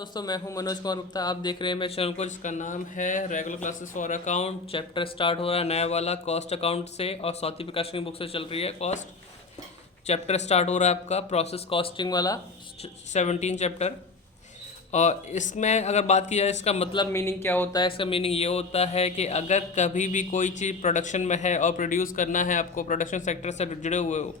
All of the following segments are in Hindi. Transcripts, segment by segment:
दोस्तों, मैं हूं मनोज कुमार गुप्ता। आप देख रहे हैं मेरे चैनल को, जिसका नाम है regular classes for account. Chapter start हो रहा है नया वाला कॉस्ट अकाउंट से, और स्वाति प्रकाश की बुक से चल रही है कॉस्ट। चैप्टर स्टार्ट हो रहा है आपका प्रोसेस कॉस्टिंग वाला, 17 चैप्टर। और इसमें अगर बात की जाए इसका मतलब मीनिंग क्या होता है, इसका मीनिंग ये होता है कि अगर कभी भी कोई चीज़ प्रोडक्शन में है और प्रोड्यूस करना है आपको, प्रोडक्शन सेक्टर से जुड़े हुए हो,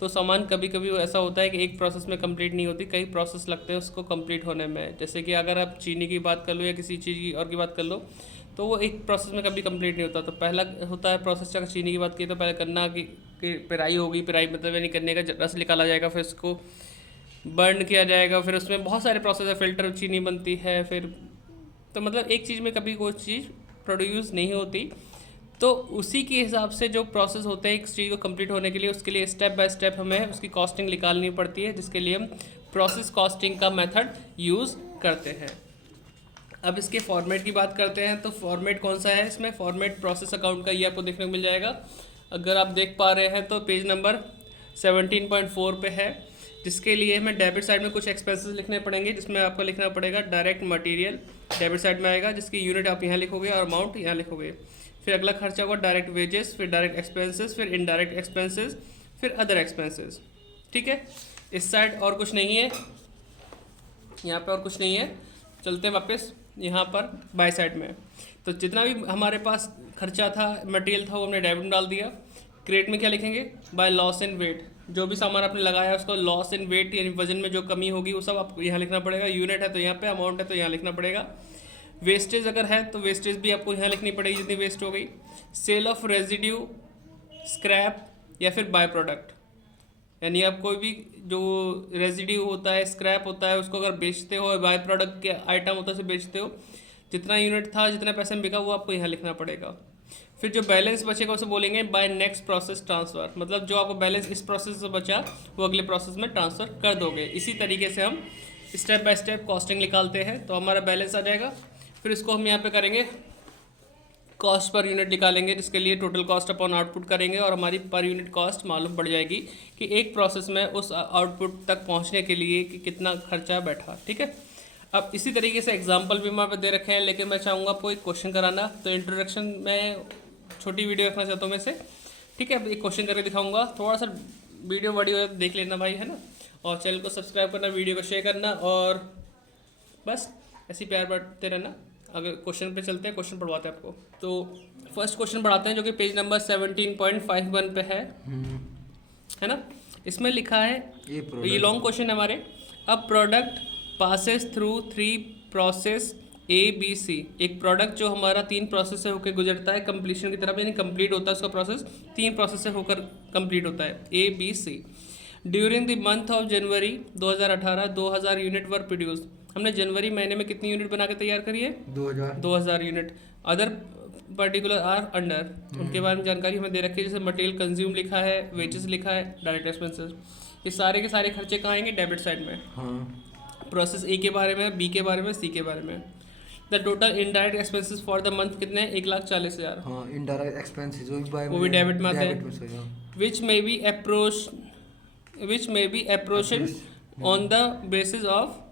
तो सामान कभी कभी ऐसा होता है कि एक प्रोसेस में कंप्लीट नहीं होती, कई प्रोसेस लगते हैं उसको कंप्लीट होने में। जैसे कि अगर आप चीनी की बात कर लो या किसी चीज़ की और की बात कर लो, तो वो एक प्रोसेस में कभी कंप्लीट नहीं होता। तो पहला होता है प्रोसेस, अगर चीनी की बात की तो पहले गन्ना की पेराई होगी, पेराई मतलब यानी गन्ने का रस निकाला जाएगा, फिर उसको बर्न किया जाएगा, फिर उसमें बहुत सारे प्रोसेस है, फिल्टर चीनी बनती है फिर। तो मतलब एक चीज़ में कभी कोई चीज़ प्रोड्यूस नहीं होती। तो उसी के हिसाब से जो प्रोसेस होते हैं एक चीज़ को कंप्लीट होने के लिए, उसके लिए स्टेप बाय स्टेप हमें उसकी कॉस्टिंग निकालनी पड़ती है, जिसके लिए हम प्रोसेस कॉस्टिंग का मेथड यूज़ करते हैं। अब इसके फॉर्मेट की बात करते हैं, तो फॉर्मेट कौन सा है इसमें? फॉर्मेट प्रोसेस अकाउंट का ये आपको देखने को मिल जाएगा। अगर आप देख पा रहे हैं तो पेज नंबर 17.4 पे है, जिसके लिए हमें डेबिट साइड में कुछ एक्सपेंसेस लिखने पड़ेंगे, जिसमें आपको लिखना पड़ेगा डायरेक्ट मटेरियल, डेबिट साइड में आएगा, जिसकी यूनिट आप यहाँ लिखोगे और अमाउंट यहाँ लिखोगे। फिर अगला खर्चा होगा डायरेक्ट वेजेस, फिर डायरेक्ट एक्सपेंसेस, फिर इनडायरेक्ट एक्सपेंसेस, फिर अदर एक्सपेंसेस। ठीक है, इस साइड और कुछ नहीं है, यहाँ पे और कुछ नहीं है। चलते हैं वापस यहाँ पर बाय साइड में। तो जितना भी हमारे पास खर्चा था, मटेरियल था, वो हमने डेबिट में डाल दिया। क्रेडिट में क्या लिखेंगे? By loss in weight. जो भी सामान आपने लगाया उसको लॉस इन वेट यानी वजन में जो कमी होगी वो सब आपको यहाँ लिखना पड़ेगा। यूनिट है तो यहाँ पे, अमाउंट है तो यहाँ लिखना पड़ेगा। वेस्टेज अगर है तो वेस्टेज भी आपको यहाँ लिखनी पड़ेगी जितनी वेस्ट हो गई। सेल ऑफ रेजिड्यू, स्क्रैप या फिर बाय प्रोडक्ट, यानी आप कोई भी जो रेजिड्यू होता है, स्क्रैप होता है, उसको अगर बेचते हो, बाय प्रोडक्ट के आइटम होता है उसे बेचते हो, जितना यूनिट था, जितना पैसे में बिका, वो आपको यहाँ लिखना पड़ेगा। फिर जो बैलेंस बचेगा उसे बोलेंगे बाय नेक्स्ट प्रोसेस ट्रांसफ़र, मतलब जो आपको बैलेंस इस प्रोसेस से बचा वो अगले प्रोसेस में ट्रांसफ़र कर दोगे। इसी तरीके से हम स्टेप बाय स्टेप कॉस्टिंग निकालते हैं। तो हमारा बैलेंस आ जाएगा, फिर इसको हम यहाँ पे करेंगे कॉस्ट पर यूनिट निकालेंगे, जिसके लिए टोटल कॉस्ट अपॉन आउटपुट करेंगे, और हमारी पर यूनिट कॉस्ट मालूम पड़ जाएगी कि एक प्रोसेस में उस आउटपुट तक पहुंचने के लिए कि कितना खर्चा बैठा। ठीक है, अब इसी तरीके से एग्जांपल भी हमारे पे दे रखे हैं, लेकिन मैं चाहूँगा आपको एक क्वेश्चन कराना। तो इंट्रोडक्शन में छोटी वीडियो रखना चाहता हूँ मैं से। ठीक है, अब एक क्वेश्चन करके दिखाऊँगा। थोड़ा सा वीडियो बड़ी हो तो देख लेना भाई, है ना। और चैनल को सब्सक्राइब करना, वीडियो को शेयर करना, और बस ऐसे ही प्यार बांटते रहना। अगर क्वेश्चन पे चलते हैं, क्वेश्चन पढ़वाते हैं आपको। तो फर्स्ट क्वेश्चन पढ़ाते हैं, जो कि पेज नंबर 17.51 पे है ना। इसमें लिखा है, ये लॉन्ग क्वेश्चन है हमारे। A product passes through 3 process ABC। एक प्रोडक्ट जो हमारा 3 प्रोसेस से होकर गुजरता है कंप्लीशन की तरफ, यानी कंप्लीट होता है उसका प्रोसेस, 3 प्रोसेस से होकर कंप्लीट होता है, ABC। During the month of January 2018 2000 unit were produced. हमने जनवरी महीने में कितनी यूनिट बना के तैयार करी है? 2000 unit. Other particular are under, उनके बारे में जानकारी हमें दे रखी है, जैसे मटेरियल कंज्यूम लिखा है, वेजेस लिखा है, डायरेक्ट एक्सपेंसेस। ये सारे के सारे खर्चे कहाँ आएंगे? डेबिट साइड में। प्रोसेस ए के बारे में, बी के बारे में, सी के बारे में। The total indirect expenses for the month कितने हैं? 1,40,000। हाँ, इनडायरेक्ट एक्सपेंसेस वो भी डेबिट में आते हैं। Which may be approach on the basis of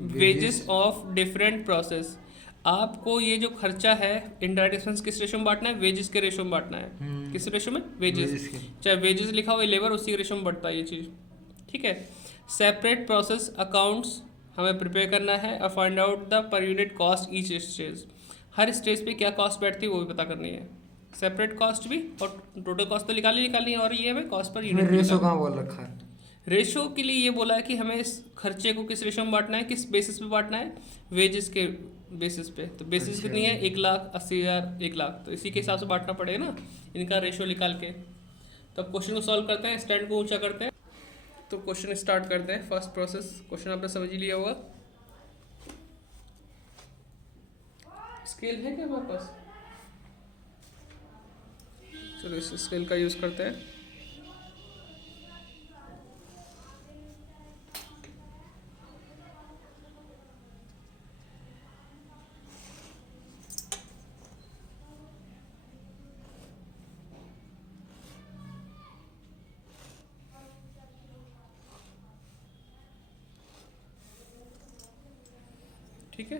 wages of different process. आपको ये जो खर्चा है इनडायरेक्ट एक्सपेंस किस रेशो में बांटना है? वेजेस के रेशो में बांटना है। किस रेशो में? वेजेस। चाहे वेजेस लिखा हो या लेबर, उसी के रेशो में बढ़ता है ये चीज़। ठीक है, सेपरेट प्रोसेस अकाउंट्स हमें प्रिपेयर करना है, और find out the per unit cost each stage. Her stage पे क्या कॉस्ट बैठती है वो भी पता करनी है। सेपरेट कॉस्ट भी, और टोटल कॉस्ट तो निकालनी है, और ये हमें कॉस्ट पर यूनिट। रेशो कहाँ बोल रखा है? रेशो के लिए ये बोला है कि हमें इस खर्चे को किस रेशो में बांटना है, किस बेसिस पे बांटना है? वेजेस के बेसिस पे। तो बेसिस कितनी है? 1,80,000, 1,00,000। तो इसी के हिसाब से बांटना पड़ेगा ना, इनका रेशो निकाल के। तो अब क्वेश्चन को सॉल्व करते हैं, स्टैंड को ऊंचा करते हैं। तो क्वेश्चन स्टार्ट करते हैं। फर्स्ट प्रोसेस क्वेश्चन आपने समझ ही लिया होगा। स्केल है क्या हमारे पास? चलो इस स्केल का यूज़ करते हैं। ठीक है,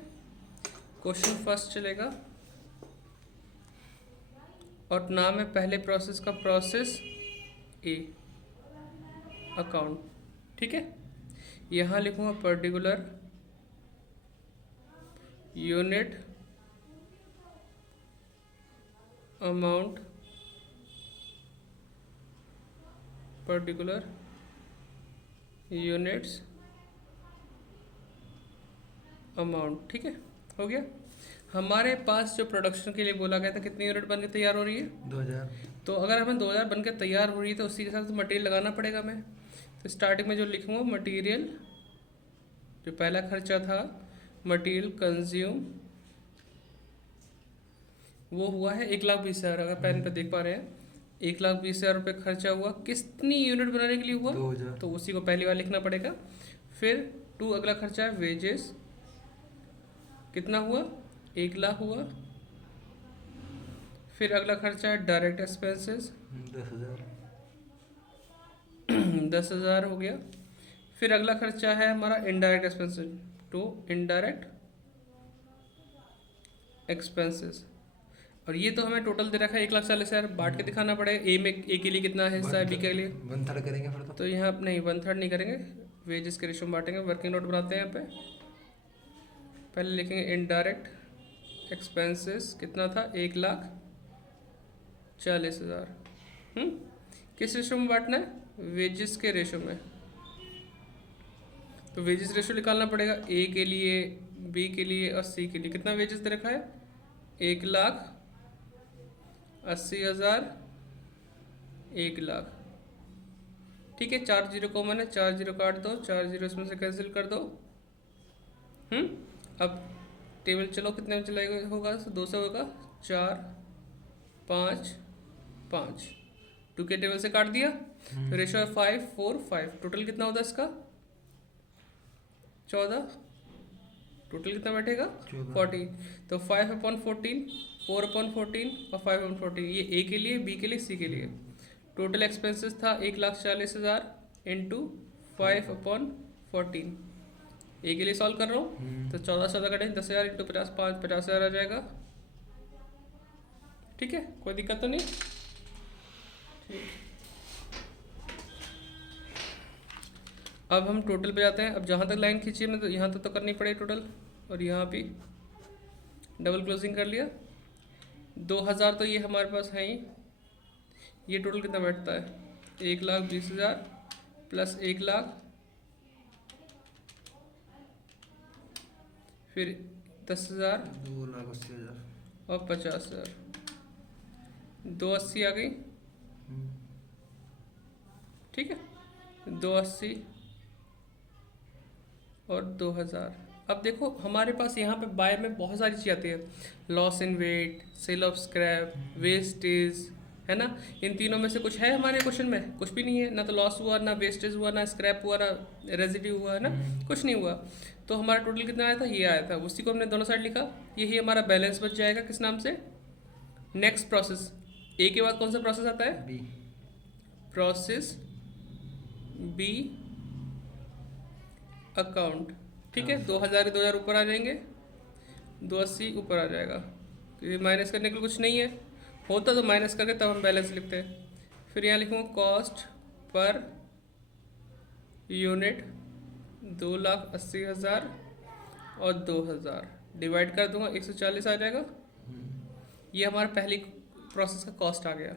क्वेश्चन फर्स्ट चलेगा और नाम है पहले प्रोसेस का प्रोसेस ए अकाउंट। ठीक है, यहाँ लिखूँगा particular unit amount, particular units amount. ठीक है, हो गया। हमारे पास जो प्रोडक्शन के लिए बोला गया था कितनी यूनिट बन के तैयार हो रही है? 2000। तो अगर हमें 2000 बन के तैयार हो रही है तो उसी के साथ मटेरियल लगाना पड़ेगा हमें। तो स्टार्टिंग में जो लिखूँगा मटेरियल, जो पहला खर्चा था मटेरियल कंज्यूम, वो हुआ है 1,20,000। अगर पेन पे देख पा रहे हैं 1,20,000 रुपये खर्चा हुआ। कितनी यूनिट बनाने के लिए हुआ? 2000। तो उसी को पहली बार लिखना पड़ेगा। फिर 2 अगला खर्चा है वेजेस, कितना हुआ? 1,00,000 हुआ। फिर अगला खर्चा है डायरेक्ट एक्सपेंसेस 10,000। 10,000 हो गया। फिर अगला खर्चा है हमारा indirect expenses, to indirect expenses. और ये तो हमें टोटल दे रखा है 1,40,000। बांट के दिखाना पड़ेगा ए में, ए के लिए कितना हिस्सा है, बी के लिए 1/3 करेंगे फिर तो यहाँ नहीं 1/3 नहीं करेंगे, वेजेस के रेशो में बांटेंगे। वर्किंग नोट बनाते हैं यहाँ पे। पहले लिखेंगे इनडायरेक्ट एक्सपेंसेस कितना था? 1,40,000। किस रेशो में बांटना है? वेजेस के रेशो में। तो वेजेस रेशो निकालना पड़ेगा ए के लिए, बी के लिए और सी के लिए। कितना वेजेस दे रखा है? 1,80,000, 1,00,000। ठीक है, 4 जीरो कॉमन है, 4 जीरो काट दो, 4 जीरो इसमें से कैंसिल कर दो। अब टेबल चलो कितने में चलाएगा होगा? 200 होगा, 4 5 5, 2 के टेबल से काट दिया। तो रेशो है 5 4 5। टोटल कितना होता है इसका? 14। टोटल कितना बैठेगा? 40। तो 5/14, 4/14 और 5/14। ये ए के लिए, बी के लिए, सी के लिए। टोटल एक्सपेंसेस था 1,40,000 इंटू 5/14। ए के लिए सॉल्व कर रहा हूँ तो 14 कटें, 10,000 इंटू 50, 50,000 आ जाएगा। ठीक है, कोई दिक्कत तो नहीं? ठीक, अब हम टोटल पे जाते हैं। अब जहाँ तक लाइन खींची है तो यहाँ तक तो करनी पड़ेगी टोटल, और यहाँ भी डबल क्लोजिंग कर लिया। 2,000 तो ये हमारे पास है ही। ये टोटल कितना बैठता है? 1,20,000 प्लस 1,00,000, फिर 10,000 2,80,000 और 50,000। 280 आ गई। ठीक है, 280 और 2,000। अब देखो हमारे पास यहाँ पे बाय में बहुत सारी चीज़ आती है। Loss in weight, sale of scrap, wastage, है ना? इन तीनों में से कुछ है हमारे क्वेश्चन में? कुछ भी नहीं है। ना तो लॉस हुआ, ना वेस्टेज हुआ, ना स्क्रैप हुआ, ना रेजिड्यू हुआ, है ना? कुछ नहीं हुआ। तो हमारा टोटल कितना आया था? ये आया था। उसी को हमने दोनों साइड लिखा। यही हमारा बैलेंस बच जाएगा। किस नाम से? Next process. ए के बाद कौन सा प्रोसेस आता है? बी। Process B account. ठीक है, 2,000 ऊपर आ जाएंगे, 280 ऊपर आ जाएगा। तो ये माइनस करने के लिए कुछ नहीं है, होता तो माइनस करके तब हम बैलेंस लिखते हैं। फिर यहाँ लिखूँगा कॉस्ट पर यूनिट 2,80,000 और 2,000 डिवाइड कर दूंगा, 140 आ जाएगा। ये हमारा पहली प्रोसेस का कॉस्ट आ गया।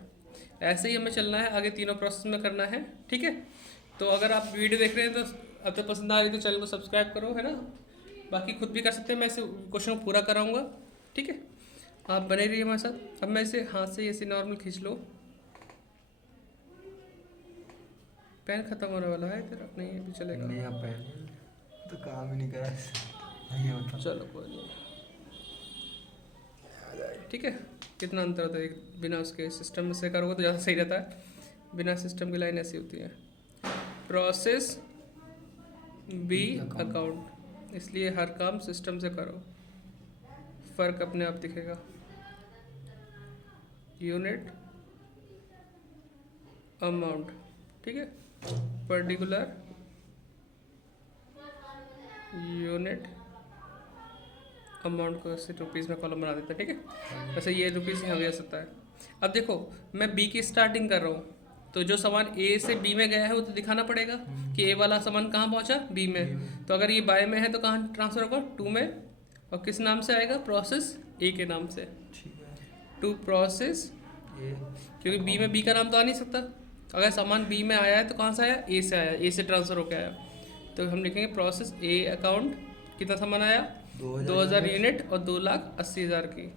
ऐसे ही हमें चलना है आगे, तीनों प्रोसेस में करना है। ठीक है, तो अगर आप वीडियो देख रहे हैं तो अब तक पसंद आ रही तो चैनल को सब्सक्राइब करो, है ना? बाकी खुद भी कर सकते हैं, मैं इसे क्वेश्चन को पूरा कराऊंगा। ठीक है, आप बने रहिए हमारे साथ। अब मैं इसे हाथ से ऐसे नॉर्मल खींच लो। पेन खत्म होने वाला है तेरा? नहीं अभी चलेगा। नया पेन तो काम ही नहीं करा ये होता। चलो कोई नहीं। ठीक है, कितना अंतर होता है बिना उसके सिस्टम से करोगे तो ज़्यादा सही रहता है। बिना सिस्टम की लाइन ऐसी होती है। प्रोसेस बी अकाउंट, इसलिए हर काम सिस्टम से करो, फ़र्क अपने आप दिखेगा। यूनिट अमाउंट, ठीक है, पर्टिकुलर यूनिट अमाउंट को ऐसे रुपीज़ में कॉलम बना देते हैं, ठीक है। वैसे ये रुपीज़ यहाँ भी आ सकता है। अब देखो मैं बी की स्टार्टिंग कर रहा हूँ, तो जो सामान ए से बी में गया है वो तो दिखाना पड़ेगा कि ए वाला सामान कहाँ पहुँचा, बी में। तो अगर ये बाय में है तो कहाँ ट्रांसफ़र होगा, टू में। और किस नाम से आएगा, प्रोसेस ए के नाम से, ठीक है। टू प्रोसेस ए, क्योंकि बी में बी का नाम तो आ नहीं सकता। अगर सामान बी में आया है तो कहाँ से आया, ए से आया, ए से ट्रांसफ़र होकर आया। तो हम लिखेंगे प्रोसेस ए अकाउंट, कितना सामान आया, 2000 यूनिट और 2,80,000 की।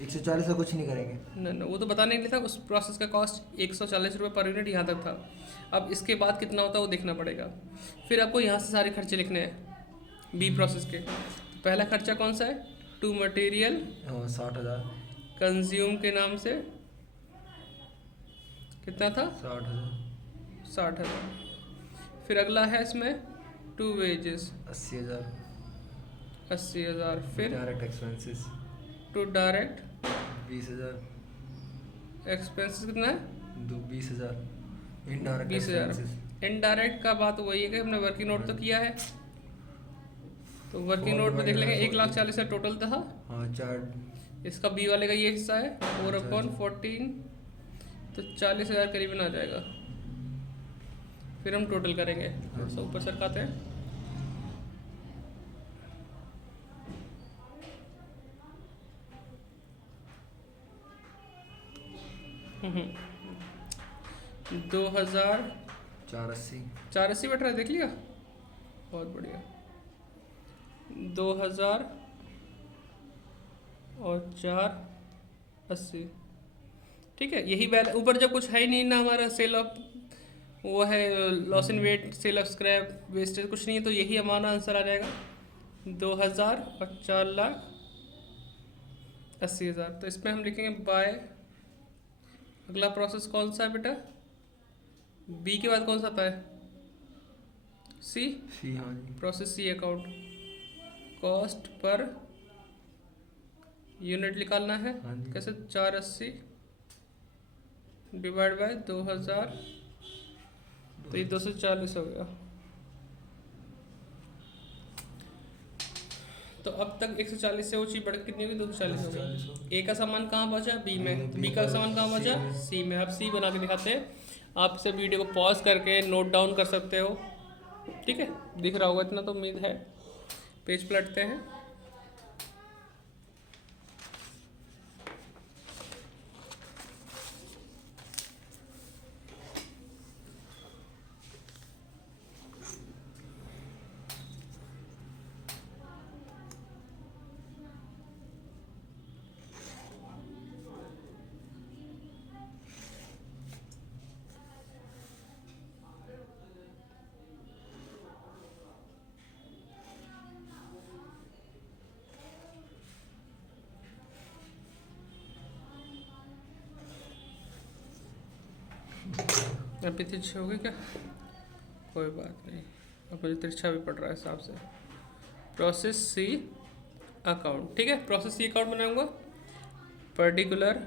140 का कुछ नहीं करेंगे। न वो तो बताने के लिए था, उस प्रोसेस का कॉस्ट 140 रुपये पर यूनिट यहाँ तक था। अब इसके बाद कितना होता है वो देखना पड़ेगा। फिर आपको यहाँ से सारे खर्चे लिखने हैं बी प्रोसेस के। पहला खर्चा कौन सा है, टू मटेरियल 60,000। कंज्यूम के नाम से कितना था, 60,000। 60,000। फिर अगला है इसमें टू वेजेस 80,000। 80,000। फिर direct expenses to direct 20,000। Expenses कितना है, 20,000। इनडायरेक्ट 20,000। एक्सपेंसेस इनडायरेक्ट का बात वही है कि हमने वर्किंग नोट तो किया है, तो वर्किंग नोट में देख लेंगे 1,40,000 टोटल था। हाँ, 4। इसका बी वाले का ये हिस्सा है 4/14, तो 40,000 करीबन आ जाएगा। फिर हम टोटल करेंगे, तो ऊपर सरकाते हैं। हम्म, 2,000 480। 480 बैठ रहा है, देख लिया, बहुत बढ़िया। 2,000 और 480, ठीक है। यही बैल ऊपर जब कुछ है ही नहीं ना, हमारा सेल ऑफ वो है loss in weight, sale of scrap, wastage कुछ नहीं है, तो यही हमारा आंसर आ जाएगा 2,000 और 4,80,000। तो इसमें हम लिखेंगे बाय। अगला प्रोसेस कौन सा है बेटा, बी के बाद कौन सा आता है, सी। सी, हाँ जी। Process C account, cost per unit निकालना है। हाँ जी। कैसे, 480 डिवाइड बाय 2,000, तो ये 240 हो गया। तो अब तक 140 से वो चीज बढ़ के कितनी होगी, 240 हो गई। ए का सामान कहाँ बचा, बी में। बी का सामान कहाँ बचा, सी में। अब सी बना के दिखाते हैं। आप इसे वीडियो को पॉज करके नोट डाउन कर सकते हो, ठीक है। दिख रहा होगा इतना तो उम्मीद है। पेज पलटते हैं। अभी तिरछा हो गई क्या, कोई बात नहीं, अब मुझे तिरछा भी पड़ रहा है हिसाब से। प्रोसेस सी अकाउंट, ठीक है। प्रोसेस सी अकाउंट बनाऊंगा, particular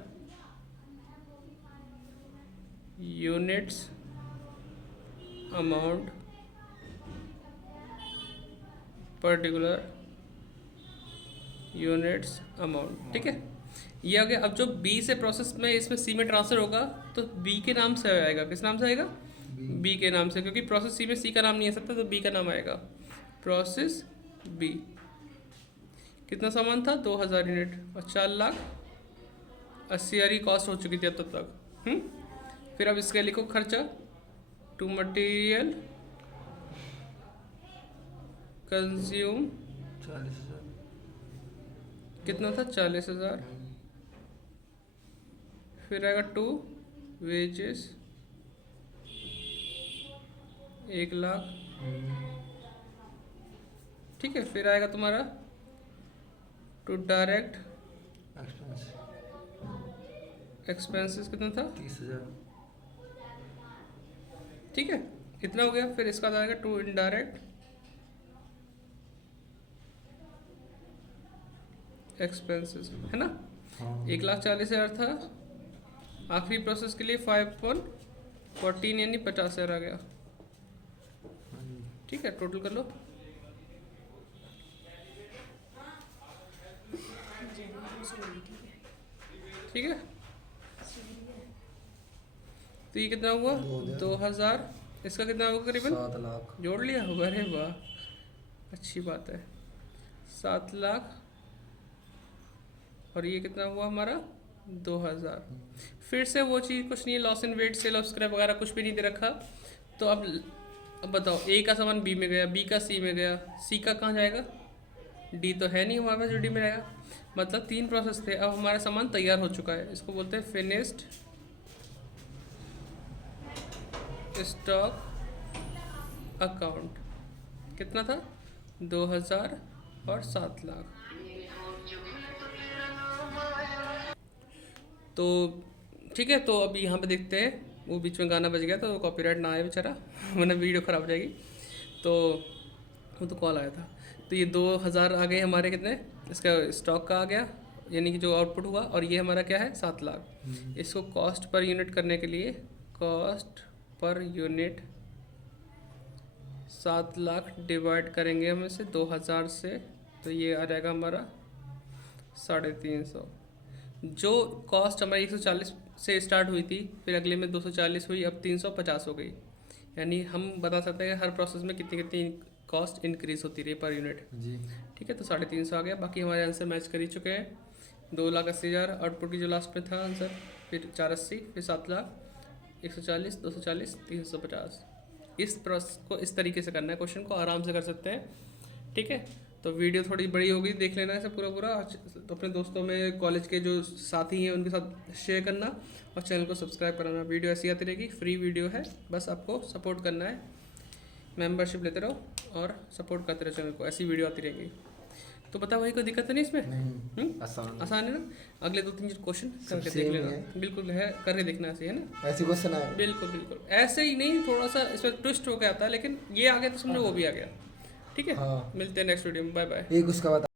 units amount, particular units amount, ठीक है। ये आ गया। अब जो बी से प्रोसेस में इसमें सी में ट्रांसफर होगा तो बी के नाम से आएगा। किस नाम से आएगा, बी के नाम से, क्योंकि प्रोसेस सी में सी का नाम नहीं आ सकता, तो बी का नाम आएगा। प्रोसेस बी, कितना सामान था, 2,000 यूनिट और 4,80,000 की कॉस्ट हो चुकी थी अब तक। फिर अब इसके लिखो खर्चा, टू मटेरियल कंज्यूम 40,000। कितना था, 40,000। फिर आएगा टू वेजेस 1,00,000, ठीक है। फिर आएगा तुम्हारा टू डायरेक्ट एक्सपेंसेस कितना था, 30,000। ठीक है। इतना हो गया। फिर इसका आएगा टू इनडायरेक्ट एक्सपेंसेस, है ना। 1,40,000 था। आखिरी प्रोसेस के लिए 5/14 यानी 50,000 आ गया, ठीक है। टोटल कर लो, ठीक है, तो ये कितना हुआ 2000, इसका कितना होगा करीबन 7 लाख। जोड़ लिया होगा, अरे वाह अच्छी बात है, 7 लाख। और ये कितना हुआ हमारा 2000। फिर से वो चीज़ कुछ नहीं है, loss in weight, sale of scrap वगैरह कुछ भी नहीं दे रखा। तो अब बताओ, ए का सामान बी में गया, बी का सी में गया, सी का कहाँ जाएगा, डी तो है नहीं हमारे पास जो डी में रहेगा। मतलब 3 प्रोसेस थे, अब हमारा सामान तैयार हो चुका है, इसको बोलते हैं फिनिश्ड स्टॉक अकाउंट। कितना था 2000 और 7 लाख। तो ठीक है, तो अभी यहाँ पे देखते हैं, वो बीच में गाना बज गया तो कॉपीराइट ना आए बेचारा वरना वीडियो ख़राब हो जाएगी। तो वो तो कॉल आया था। तो ये 2000 आ गए हमारे, कितने इसका स्टॉक का आ गया, यानी कि जो आउटपुट हुआ, और ये हमारा क्या है 7 लाख। इसको कॉस्ट पर यूनिट करने के लिए, cost per unit 7 lakh divide करेंगे हम इसे 2000 से, तो ये आ जाएगा हमारा 350। जो कॉस्ट हमारी 140 से स्टार्ट हुई थी, फिर अगले में 240 हुई, अब 350 हो गई। यानी हम बता सकते हैं हर प्रोसेस में कितनी कितनी कॉस्ट इंक्रीज होती रही पर यूनिट जी। ठीक है, तो 350 आ गया। बाकी हमारे आंसर मैच कर ही चुके हैं। 2,80,000 आउटपुट की जो लास्ट में था आंसर, फिर 480, फिर 7 लाख, 140, 240, 350। इस प्रोसेस को इस तरीके से करना है, क्वेश्चन को आराम से कर सकते हैं। ठीक है, तो वीडियो थोड़ी बड़ी होगी, देख लेना इसे पूरा तो अपने दोस्तों में, कॉलेज के जो साथी हैं उनके साथ शेयर करना, और चैनल को सब्सक्राइब कराना। वीडियो ऐसी आती रहेगी, फ्री वीडियो है, बस आपको सपोर्ट करना है, मेंबरशिप लेते रहो और सपोर्ट करते रहो चैनल को, ऐसी वीडियो आती रहेगी। तो बता भाई, कोई दिक्कत तो नहीं इसमें? आसान है ना। अगले 2-3 क्वेश्चन करके देख लेना, बिल्कुल है, करके देखना ऐसे, है ना, ऐसे क्वेश्चन आए बिल्कुल ऐसे ही नहीं, थोड़ा सा इसमें ट्विस्ट हो गया था, लेकिन ये आ गया तो समझो वो भी आ गया। ठीक है, हाँ। मिलते हैं नेक्स्ट वीडियो में, बाय बाय। एक उसका बता